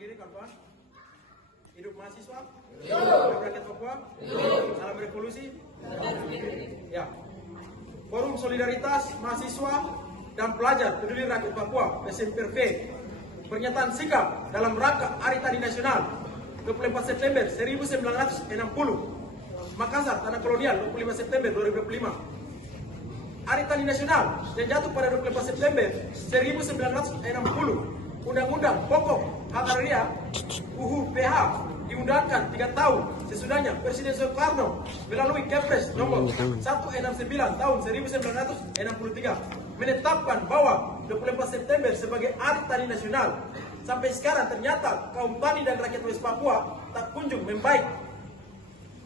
kiri kawan-kawan. Hidup mahasiswa, hidup rakyat Papua, salam revolusi. Ya. Forum Solidaritas Mahasiswa dan Pelajar Peduli Rakyat Papua (SMPRP) pernyataan sikap dalam rangka Hari Tani Nasional 24 September 1960 Makassar, Tanah Kolonial, 25 September 2025. Hari Tani Nasional yang jatuh pada 24 September 1960. Undang-Undang Pokok Hak Agraria UU PH diundangkan 3 tahun sesudahnya Presiden Soekarno melalui Kepres nomor 169 tahun 1963 menetapkan bahwa 24 September sebagai Hari Tani Nasional. Sampai sekarang ternyata kaum tani dan rakyat West Papua tak kunjung membaik.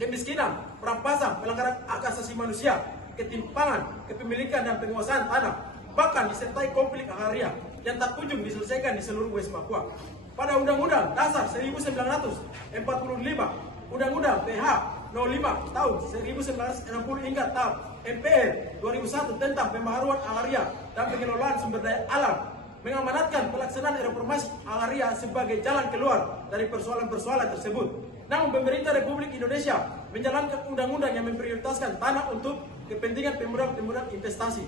Kemiskinan, perampasan, pelanggaran hak asasi manusia, ketimpangan, kepemilikan dan penguasaan tanah, bahkan disertai konflik agraria yang tak kunjung diselesaikan di seluruh West Papua. Pada Undang-Undang Dasar 1945, Undang-Undang PH 05 tahun 1960 hingga tahun MPR 2001 tentang pembaharuan agraria dan pengelolaan sumber daya alam mengamanatkan pelaksanaan reformasi agraria sebagai jalan keluar dari persoalan-persoalan tersebut. Namun pemerintah Republik Indonesia menjalankan undang-undang yang memprioritaskan tanah untuk kepentingan pemudahan investasi.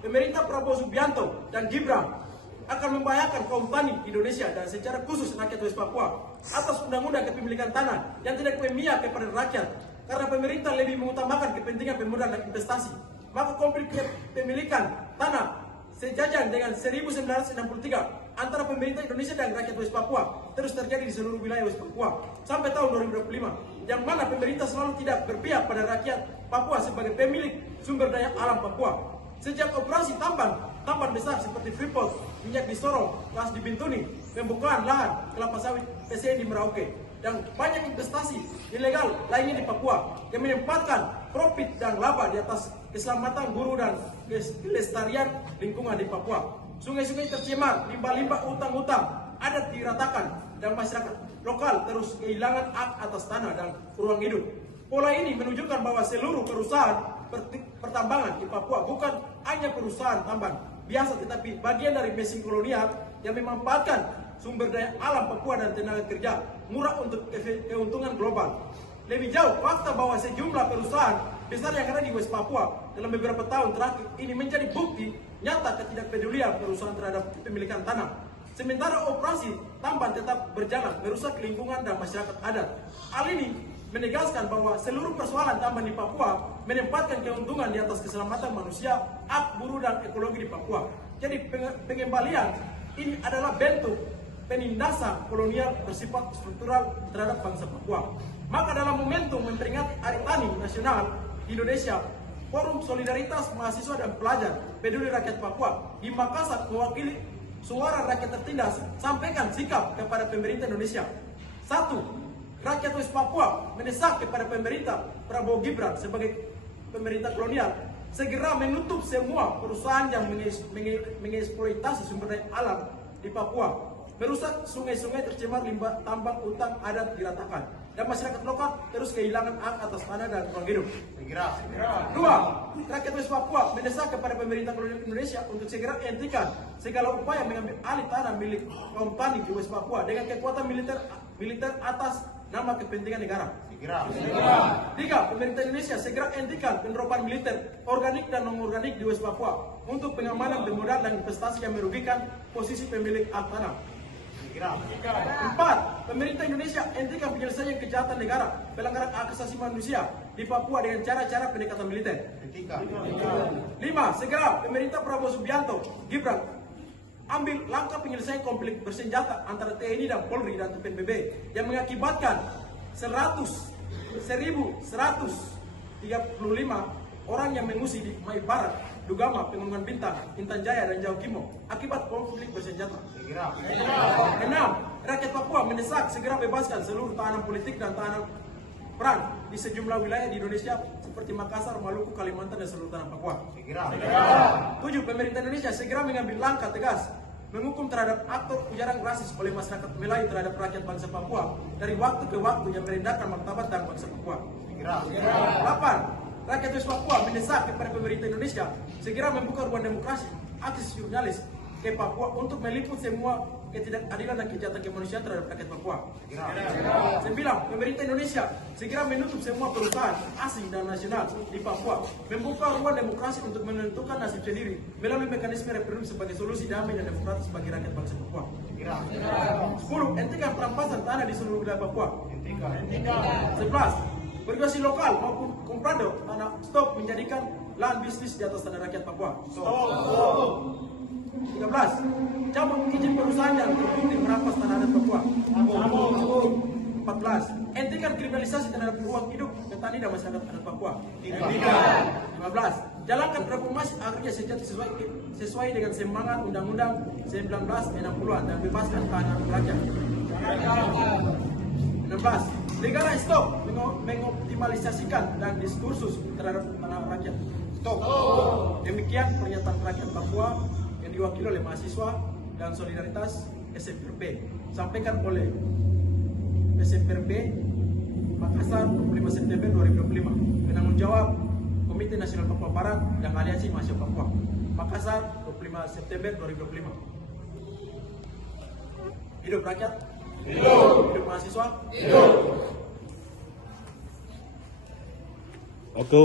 Pemerintah Prabowo Subianto dan Gibran akan membahayakan kaum tani Indonesia dan secara khusus rakyat West Papua atas undang-undang kepemilikan tanah yang tidak memihak kepada rakyat karena pemerintah lebih mengutamakan kepentingan pemudahan dan investasi. Maka konflik kepemilikan tanah sejajar dengan 1963 antara pemerintah Indonesia dan rakyat West Papua terus terjadi di seluruh wilayah West Papua sampai tahun 2025, yang mana pemerintah selalu tidak berpihak pada rakyat Papua sebagai pemilik sumber daya alam Papua. Sejak operasi tambang besar seperti Freeport, minyak di Sorong, gas di Bintuni, pembukaan lahan kelapa sawit PCN di Merauke, dan banyak investasi ilegal lainnya di Papua yang menempatkan profit dan laba di atas keselamatan buruh dan kelestarian lingkungan di Papua. Sungai-sungai tercemar, limbah-limbah utang-utang adat diratakan, dan masyarakat lokal terus kehilangan hak atas tanah dan ruang hidup. Pola ini menunjukkan bahwa seluruh perusahaan pertambangan di Papua bukan hanya perusahaan tambang biasa, tetapi bagian dari mesin kolonial yang memanfaatkan sumber daya alam Papua dan tenaga kerja murah untuk keuntungan global. Lebih jauh, fakta bahwa sejumlah perusahaan besar yang ada di West Papua dalam beberapa tahun terakhir ini menjadi bukti nyata ketidakpedulian perusahaan terhadap kepemilikan tanah. Sementara operasi tambang tetap berjalan merusak lingkungan dan masyarakat adat. Hal ini menegaskan bahwa seluruh persoalan tambang di Papua menempatkan keuntungan di atas keselamatan manusia, hak buruh dan ekologi di Papua. Jadi pengembalian ini adalah bentuk penindasan kolonial bersifat struktural terhadap bangsa Papua. Maka dalam momentum memperingati Hari Tani Nasional di Indonesia, Forum Solidaritas Mahasiswa dan Pelajar Peduli Rakyat Papua di Makassar mewakili suara rakyat tertindas sampaikan sikap kepada pemerintah Indonesia. 1. Rakyat West Papua mendesak kepada pemerintah Prabowo Gibran sebagai pemerintah kolonial segera menutup semua perusahaan yang mengeksploitasi sumber daya alam di Papua, merusak sungai-sungai tercemar limbah tambang utang adat diratakan, dan masyarakat lokal terus kehilangan hak atas tanah dan ruang hidup. 2. Rakyat West Papua mendesak kepada pemerintah kolonial Indonesia untuk segera hentikan segala upaya mengambil alih tanah milik kaum tani di West Papua dengan kekuatan militer atas nama kepentingan negara. 3. Pemerintah Indonesia segera hentikan penerapan militer organik dan non-organik di West Papua untuk pengamanan modal dan investasi yang merugikan posisi pemilik hak tanah. 4. Pemerintah Indonesia hentikan penyelesaian kejahatan negara, pelanggaran hak asasi manusia di Papua dengan cara-cara pendekatan militer. 5. Segera pemerintah Prabowo Subianto Gibran ambil langkah penyelesaian konflik bersenjata antara TNI dan Polri dan PNBB yang mengakibatkan 1.135 orang yang mengungsi di Mai Barat, Dugama, Pegunungan Bintang, Intan Jaya dan Jauh Kimo akibat konflik bersenjata. 6. Rakyat Papua mendesak segera bebaskan seluruh tahanan politik dan tahanan perang di sejumlah wilayah di Indonesia seperti Makassar, Maluku, Kalimantan dan seluruh tanah Papua. 7. Pemerintah Indonesia segera mengambil langkah tegas menghukum terhadap aktor ujaran rasis oleh masyarakat Melayu terhadap rakyat bangsa Papua dari waktu ke waktu yang merendahkan martabat dan bangsa Papua. 8. Rakyat West Papua mendesak kepada pemerintah Indonesia segera membuka ruang demokrasi, akses jurnalis ke Papua untuk meliput semua ketidakadilan dan kejahatan kemanusiaan terhadap rakyat Papua. 9. Pemerintah Indonesia segera menutup semua perusahaan asing dan nasional di Papua, membuka ruang demokrasi untuk menentukan nasib sendiri melalui mekanisme referendum sebagai solusi damai dan demokratis bagi rakyat bangsa Papua. 10. Hentikan perampasan tanah di seluruh wilayah Papua. 11. Bergasi lokal maupun komprador tanah stop menjadikan lahan bisnis di atas tanah rakyat Papua. 13. Cabut izin perusahaan yang terbukti merampas tanah adat Papua. 14. Hentikan kriminalisasi terhadap ruang hidup petani dan masyarakat adat Papua. 15. Jalankan reformasi agraria sejati sesuai dengan semangat Undang-Undang 1960-an dan bebaskan tanah rakyat. 16. Legalize stop mengoptimalisasikan dan diskursus terhadap tanah rakyat. Stop. Demikian pernyataan rakyat Papua yang diwakili oleh mahasiswa dan solidaritas SMPRP, sampaikan oleh SMPRP Makassar 25 September 2025. Penanggung jawab Komite Nasional Papua Barat dan Aliansi Mahasiswa Papua. Makassar 25 September 2025. Hidup rakyat. Hidup mahasiswa. Oke,